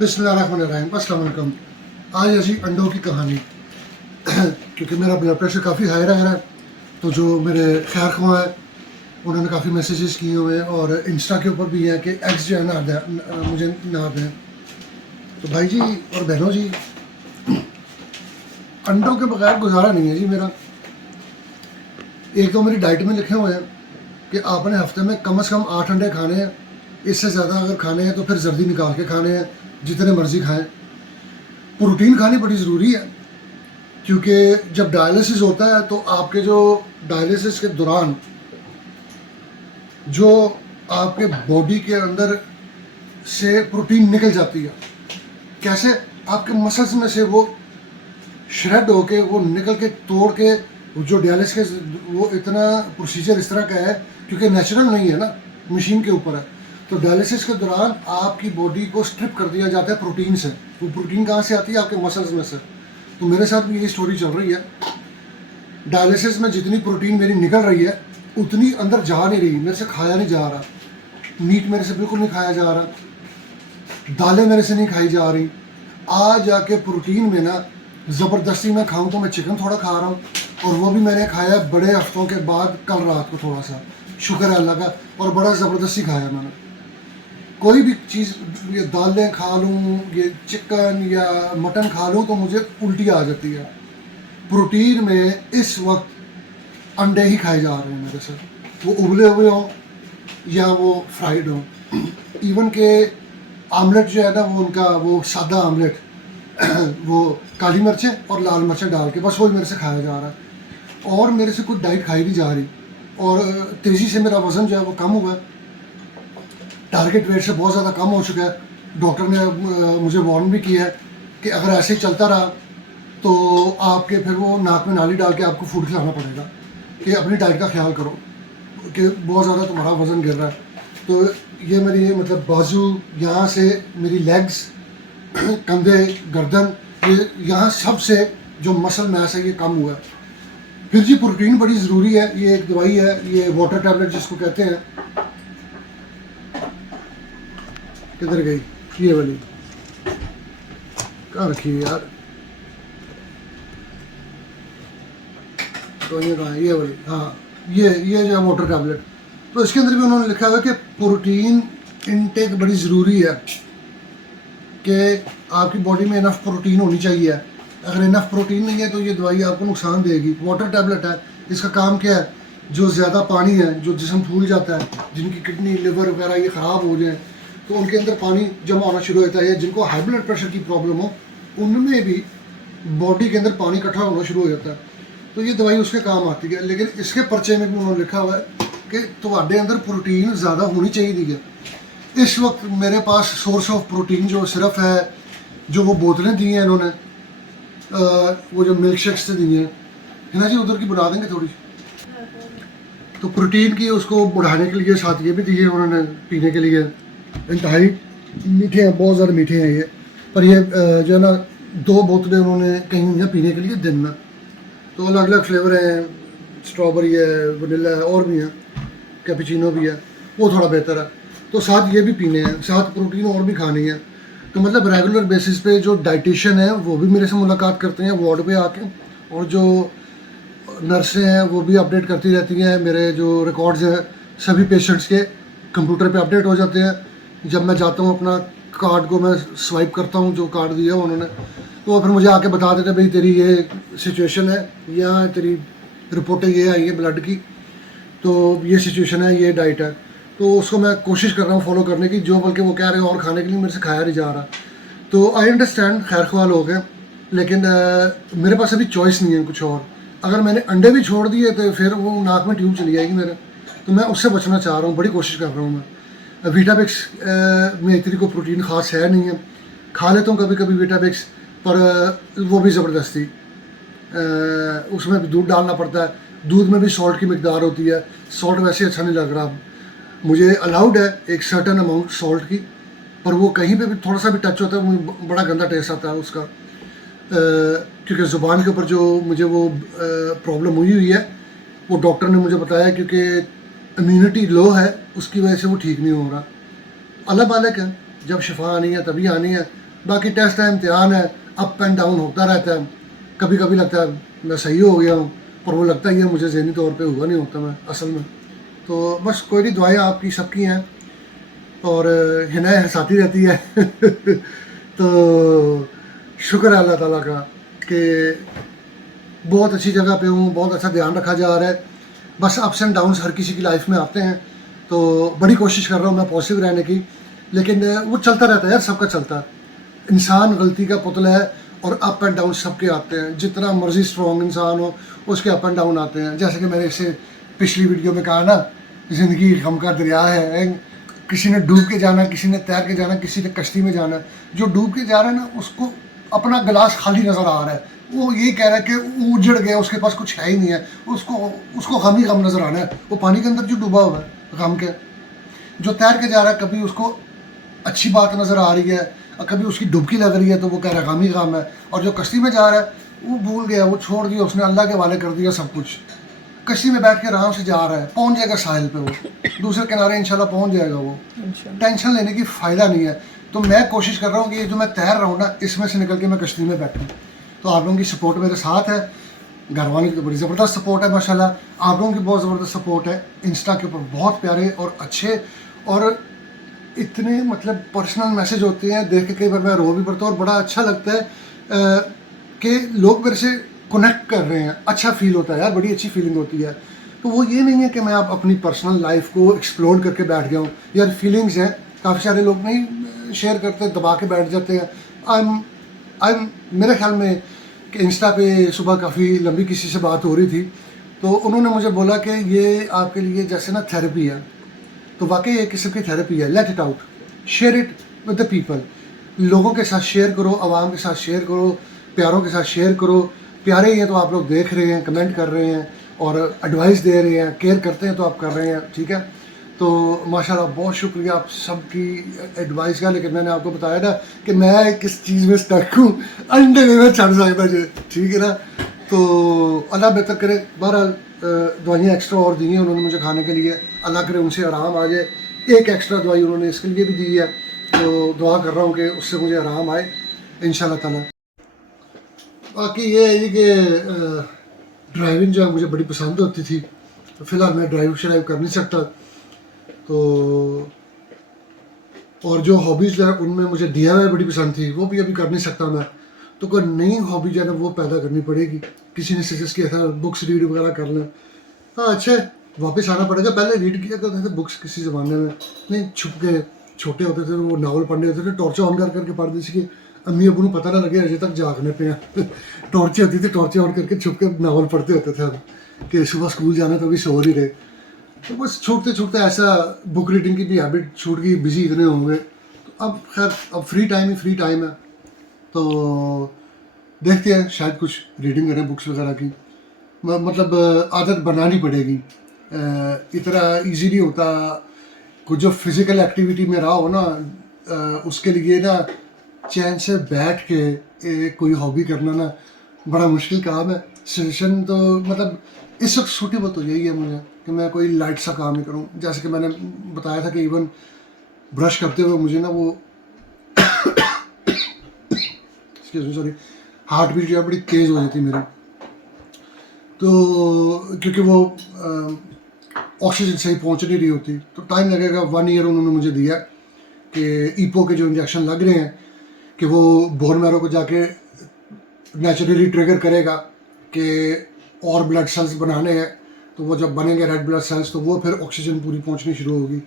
बिस्मिल्लाहिर्रहमानिर्रहीम। अस्सलाम वालेकुम। आज है जी अंडों की कहानी। क्योंकि मेरा ब्लड प्रेशर काफ़ी हाई रह रहा है, तो जो मेरे खैर ख्वाह हैं उन्होंने काफ़ी मैसेजेस किए हुए हैं और इंस्टा के ऊपर भी है कि एग्स जो है ना मुझे ना दें। तो भाई जी और बहनों जी, अंडों के बगैर गुजारा नहीं है जी मेरा। एक तो मेरी डाइट में लिखे हुए हैं कि आपने हफ्ते में कम से कम 8 अंडे खाने हैं, इससे ज़्यादा अगर खाने हैं तो फिर जर्दी निकाल के खाने हैं, जितने मर्जी खाएं। प्रोटीन खानी बड़ी ज़रूरी है, क्योंकि जब डायलिसिस होता है तो आपके जो डायलिसिस के दौरान जो आपके बॉडी के अंदर से प्रोटीन निकल जाती है, कैसे आपके मसल्स में से वो श्रेड होके वो निकल के तोड़ के जो डायलिसिस वो इतना प्रोसीजर इस तरह का है क्योंकि नेचुरल नहीं है ना, मशीन के ऊपर है। तो डायलिसिस के दौरान आपकी बॉडी को स्ट्रिप कर दिया जाता है प्रोटीन से। वो प्रोटीन कहाँ से आती है? आपके मसल्स में से। तो मेरे साथ भी यही स्टोरी चल रही है। डायलिसिस में जितनी प्रोटीन मेरी निकल रही है उतनी अंदर जा नहीं रही, मेरे से खाया नहीं जा रहा। मीट मेरे से बिल्कुल नहीं खाया जा रहा, दालें मेरे से नहीं खाई जा रही। आज जाके प्रोटीन में ना ज़बरदस्ती मैं खाऊं तो मैं चिकन थोड़ा खा रहा हूँ, और वो भी मैंने खाया बड़े हफ्तों के बाद कल रात को थोड़ा सा, शुक्र है अल्लाह का, और बड़ा ज़बरदस्ती खाया मैंने। कोई भी चीज़, ये दालें खा लूँ, ये चिकन या मटन खा लूँ तो मुझे उल्टी आ जाती है। प्रोटीन में इस वक्त अंडे ही खाए जा रहे हैं मेरे से, वो उबले हुए हों या वो फ्राइड हों। इवन के आमलेट जो है ना, वो उनका वो सादा आमलेट वो काली मिर्चें और लाल मिर्चें डाल के बस वही मेरे से खाया जा रहा है, और मेरे से कोई डाइट खाई नहीं जा रही। और तेज़ी से मेरा वज़न जो है वो कम हुआ है, टारगेट वेट से बहुत ज़्यादा कम हो चुका है। डॉक्टर ने मुझे वार्न भी किया है कि अगर ऐसे ही चलता रहा तो आपके फिर वो नाक में नाली डाल के आपको फूड खिलाना पड़ेगा, कि अपनी डाइट का ख्याल करो कि बहुत ज़्यादा तुम्हारा वज़न गिर रहा है। तो ये मेरी मतलब बाजू, यहाँ से मेरी लेग्स, कंधे, गर्दन, ये यहाँ सब से जो मसल मैस है ये कम हुआ है। फिर जी प्रोटीन बड़ी ज़रूरी है। ये एक दवाई है, ये वाटर टैबलेट जिसको कहते हैं। किधर गई ये वाली? कहाँ रखी है यार? तो ये कहाँ है? ये वाली, हाँ, ये जो है वाटर टैबलेट। तो इसके अंदर भी उन्होंने लिखा हुआ है कि प्रोटीन इनटेक बड़ी ज़रूरी है, कि आपकी बॉडी में इनफ प्रोटीन होनी चाहिए। अगर इनफ प्रोटीन नहीं है तो ये दवाई आपको नुकसान देगी। वाटर टैबलेट है, इसका काम क्या है? जो ज़्यादा पानी है, जो जिस्म फूल जाता है, जिनकी किडनी, लिवर वगैरह ये ख़राब हो जाए तो उनके अंदर पानी जमा होना शुरू होता है। जिनको हाई ब्लड प्रेशर की प्रॉब्लम हो उनमें भी बॉडी के अंदर पानी इकट्ठा होना शुरू हो जाता है, तो ये दवाई उसके काम आती है। लेकिन इसके पर्चे में भी उन्होंने लिखा हुआ है कि तुम्हारे अंदर प्रोटीन ज़्यादा होनी चाहिए। इस वक्त मेरे पास सोर्स ऑफ प्रोटीन जो सिर्फ है, जो वो बोतलें दी हैं इन्होंने, वो जो मिल्क शेक्स से दी हैं, है ना जी, उधर की बढ़ा देंगे थोड़ी। तो प्रोटीन की उसको बढ़ाने के लिए साथ ये भी दिए उन्होंने पीने के लिए। इंतहाई मीठे हैं, बहुत ज़्यादा मीठे हैं ये, पर ये जो है ना 2 बोतलें उन्होंने कहीं हुई हैं पीने के लिए दिन में। तो अलग अलग फ्लेवर हैं, स्ट्रॉबेरी है, वनीला है, और भी हैं, कैपुचिनो भी है, वो थोड़ा बेहतर है। तो साथ ये भी पीने हैं, साथ प्रोटीन और भी खानी है। तो मतलब रेगुलर बेसिस पे जो डाइटिशियन है वो भी मेरे से मुलाकात करते हैं वार्ड पे आके, और जो नर्सें हैं वो भी अपडेट करती रहती हैं। मेरे जो रिकॉर्ड्स हैं सभी पेशेंट्स के कंप्यूटर पे अपडेट हो जाते हैं। जब मैं जाता हूँ अपना कार्ड को मैं स्वाइप करता हूँ, जो कार्ड दिया उन्होंने, तो वो फिर मुझे आके बता देते भाई तेरी ये सिचुएशन है, यहाँ तेरी रिपोर्टें ये आई है ब्लड की, तो ये सिचुएशन है, ये डाइट है। तो उसको मैं कोशिश कर रहा हूँ फॉलो करने की, जो बल्कि वो कह रहे हैं और खाने के लिए मेरे से खाया नहीं जा रहा। तो आई अंडरस्टैंड, खैर ख्वाह लोग हैं, लेकिन मेरे पास अभी चॉइस नहीं है कुछ और। अगर मैंने अंडे भी छोड़ दिए तो फिर वो नाक में ट्यूब चली जाएगी मेरे, तो मैं उससे बचना चाह रहा हूँ, बड़ी कोशिश कर रहा हूँ मैं। वीटाबिक्स में इतनी को प्रोटीन ख़ास है नहीं है, खा लेता हूँ कभी कभी वीटाबिक्स, पर वो भी ज़बरदस्ती, उसमें भी दूध डालना पड़ता है, दूध में भी सॉल्ट की मिकदार होती है। सॉल्ट वैसे अच्छा नहीं लग रहा मुझे, अलाउड है एक सर्टन अमाउंट सॉल्ट की, पर वो कहीं पे भी थोड़ा सा भी टच होता है मुझे बड़ा गंदा टेस्ट आता है उसका। क्योंकि ज़ुबान के ऊपर जो मुझे वो प्रॉब्लम हुई है वो डॉक्टर ने मुझे बताया, क्योंकि इम्यूनिटी लो है उसकी वजह से वो ठीक नहीं हो रहा। अल्लाह मालिक है, जब शिफा आनी है तभी आनी है, बाकी टेस्ट है, इम्तिहान है, अप एंड डाउन होता रहता है. कभी कभी लगता है मैं सही हो गया हूँ, पर वो लगता ही है मुझे ज़हनी तौर पे हुआ नहीं होता मैं असल में. तो बस कोई नहीं, दुआएं आपकी सबकी हैं और हिना हंसाती रहती है. तो शुक्र है अल्लाह ताला का कि बहुत अच्छी जगह पे हूँ, बहुत अच्छा ध्यान रखा जा रहा है. बस अप्स एंड डाउन्स हर किसी की लाइफ में आते हैं, तो बड़ी कोशिश कर रहा हूँ मैं पॉजिटिव रहने की, लेकिन वो चलता रहता है यार, सबका चलता है. इंसान गलती का पुतला है और अप एंड डाउन सबके आते हैं. जितना मर्जी स्ट्रॉन्ग इंसान हो उसके अप एंड डाउन आते हैं. जैसे कि मैंने इससे पिछली वीडियो में कहा ना, ज़िंदगी गम का दरिया है. किसी ने डूब के जाना, किसी ने तैर के जाना, किसी ने कश्ती में जाना. जो डूब के जा रहा है ना, उसको अपना गिलास खाली नज़र आ रहा है. वो ये कह रहा है कि उजड़ गया, उसके पास कुछ है ही नहीं है. उसको गम ही गम नज़र आना है. वो पानी के अंदर जो डूबा हुआ है गम के, जो तैर के जा रहा है, कभी उसको अच्छी बात नज़र आ रही है और कभी उसकी डुबकी लग रही है, तो वो कह रहा है गम ही गम है. और जो कश्ती में जा रहा है वो भूल गया, वो छोड़ दिया, उसने अल्लाह के हवाले कर दिया सब कुछ. कश्ती में बैठ के आराम से जा रहा है, पहुंच जाएगा साहिल पे, वो दूसरे किनारे इंशाल्लाह पहुंच जाएगा. वो टेंशन लेने की फ़ायदा नहीं है. तो मैं कोशिश कर रहा हूँ कि ये जो मैं तैर रहा हूँ ना, इसमें से निकल के मैं कश्ती में बैठूँ. तो आप लोगों की सपोर्ट मेरे साथ है, घर वालों की बड़ी ज़बरदस्त सपोर्ट है माशाल्लाह. आप लोगों की बहुत ज़बरदस्त सपोर्ट है. इंस्टा के ऊपर बहुत प्यारे और अच्छे और इतने मतलब पर्सनल मैसेज होते हैं, देख के कई बार मैं रो भी पड़ता हूँ और बड़ा अच्छा लगता है कि लोग मेरे से कनेक्ट कर रहे हैं. अच्छा फील होता है यार, बड़ी अच्छी फीलिंग होती है. तो वो ये नहीं है कि मैं आप अपनी पर्सनल लाइफ को एक्सप्लोर करके बैठ गया हूँ. यार फीलिंग्स हैं, काफ़ी सारे लोग नहीं शेयर करते, दबा के बैठ जाते हैं. आई एम मेरे ख्याल में कि इंस्टा पे सुबह काफ़ी लंबी किसी से बात हो रही थी, तो उन्होंने मुझे बोला कि ये आपके लिए जैसे ना थेरेपी है. तो वाकई एक किस्म की थेरेपी है. Let it out, share it with the people. लोगों के साथ शेयर करो, आवाम के साथ शेयर करो, प्यारों के साथ शेयर करो. प्यारे ही हैं तो आप लोग देख रहे हैं, कमेंट कर रहे हैं और एडवाइस दे रहे हैं, केयर करते हैं तो आप कर रहे हैं. ठीक है, तो माशाल्लाह बहुत शुक्रिया आप सबकी एडवाइस का. लेकिन मैंने आपको बताया ना कि मैं किस चीज़ में स्टक हूँ, अंडे नहीं मैं चढ़ सकता जी. ठीक है ना, तो अल्लाह बेहतर करे. बहरहाल दवाइयाँ एक्स्ट्रा और दी हैं उन्होंने मुझे खाने के लिए, अल्लाह करे उनसे आराम आ जाए. एक एक्स्ट्रा दवाई उन्होंने इसके लिए भी दी है, तो दुआ कर रहा हूँ कि उससे मुझे आराम आए इंशाल्लाह ताला. बाकी ये है कि ड्राइविंग जो है मुझे बड़ी पसंद होती थी. तो फ़िलहाल मैं ड्राइव कर नहीं सकता. तो और जो हॉबीज़ है उनमें मुझे DIY बड़ी पसंद थी, वो भी अभी कर नहीं सकता मैं. तो कोई नई हॉबी जो है ना वो पैदा करनी पड़ेगी. किसी ने सजेस्ट किया था बुक्स रीड वगैरह कर लें. हाँ अच्छा, वापस आना पड़ेगा. पहले रीड किया करते थे बुक्स किसी ज़माने में, नहीं छुप के छोटे होते थे वो नावल पढ़ने होते थे, टॉर्च ऑन कर करके पढ़ते थे कि अम्मी अबू को पता ना लगे अजय तक जागने पे हैं. टॉर्चें होती थी, टॉर्चें ऑन करके छुप के नावल पढ़ते होते थे हम कि सुबह स्कूल जाना तो अभी सो ही रहे. तो बस छूटते छूटते ऐसा बुक रीडिंग की भी हैबिट छूट गई, बिजी इतने होंगे. तो अब खैर अब फ्री टाइम है, तो देखते हैं शायद कुछ रीडिंग करें बुक्स वगैरह की. मतलब आदत बनानी पड़ेगी. इतना इजी नहीं होता. कुछ जो फिज़िकल एक्टिविटी में रहा हो ना, उसके लिए ना चैन से बैठ के कोई हॉबी करना ना बड़ा मुश्किल काम है. सजेशन तो मतलब इस वक्त सूटेबल तो यही है मुझे कि मैं कोई लाइट सा काम ही करूं. जैसे कि मैंने बताया था कि इवन ब्रश करते हुए मुझे ना वो सॉरी हार्ट बीट जो है बड़ी तेज़ हो जाती मेरी. तो क्योंकि वो ऑक्सीजन सही पहुंच नहीं रही होती, तो टाइम लगेगा. 1 ईयर उन्होंने मुझे दिया कि ईपो के जो इंजेक्शन लग रहे हैं कि वो बोन मैरो को जाके नेचुरली ट्रिगर करेगा कि और ब्लड सेल्स बनाने हैं. तो वो जब बनेंगे रेड ब्लड सेल्स, तो वो फिर ऑक्सीजन पूरी पहुंचनी शुरू होगी.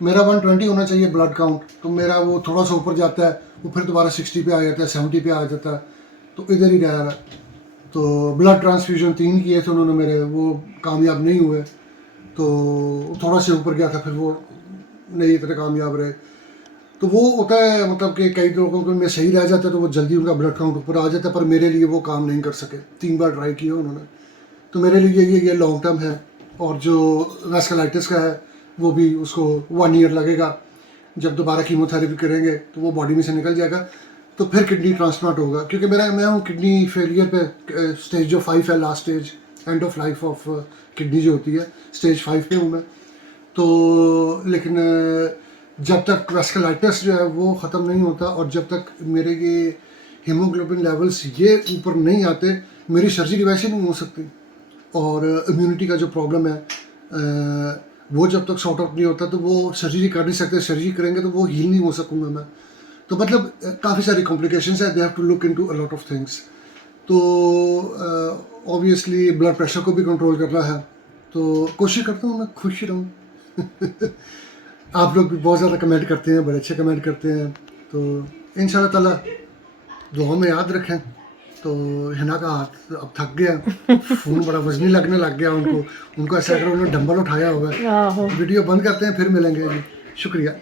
मेरा 120 होना चाहिए ब्लड काउंट, तो मेरा वो थोड़ा सा ऊपर जाता है, वो फिर दोबारा 60 पे आ जाता है, 70 पे आ जाता है. तो इधर ही रह रहा है. तो ब्लड ट्रांसफ्यूजन 3 किए थे उन्होंने मेरे, वो कामयाब नहीं हुए. तो थोड़ा से ऊपर गया था, फिर वो नहीं इतने कामयाब रहे. तो वो होता है मतलब कि कई लोगों को में सही रह जाता है तो वो जल्दी उनका ब्लड काउंट ऊपर आ जाता है, पर मेरे लिए वो काम नहीं कर सके. 3 बार ट्राई किया उन्होंने. तो मेरे लिए ये लॉन्ग टर्म है. और जो वैस्कुलाइटिस का है वो भी उसको 1 ईयर लगेगा. जब दोबारा कीमोथेरेपी करेंगे तो वो बॉडी में से निकल जाएगा. तो फिर किडनी ट्रांसप्लांट होगा, क्योंकि मैं हूँ किडनी फेलियर पे, स्टेज जो 5 है, last stage, end of life of kidney जो होती है, स्टेज 5 पे हूँ मैं. तो लेकिन जब तक वेस्कुलाइटिस जो है वो ख़त्म नहीं होता और जब तक मेरे ये हीमोग्लोबिन लेवल्स ये ऊपर नहीं आते, मेरी सर्जरी वैसे नहीं हो सकती। और इम्यूनिटी का जो प्रॉब्लम है वो जब तक सॉर्ट आउट नहीं होता तो वो सर्जरी कर नहीं सकते, सर्जरी करेंगे तो वो हील नहीं हो सकूँगा मैं। तो मतलब काफ़ी सारी कॉम्प्लिकेशंस है, they have to look into a lot of things. तो ऑब्वियसली ब्लड प्रेशर को भी कंट्रोल करना है, तो कोशिश करता हूँ मैं खुश रहूँ। आप लोग भी बहुत ज़्यादा कमेंट करते हैं, बड़े अच्छे कमेंट करते हैं, तो इंशाल्लाह ताला दुआ में याद रखें। तो हिना का हाथ अब थक गया, फ़ोन बड़ा वजनी लगने लग गया उनको, उनको ऐसा लग रहा है उन्होंने डंबल उठाया हुआ है। आहो वीडियो बंद करते हैं, फिर मिलेंगे जी, शुक्रिया।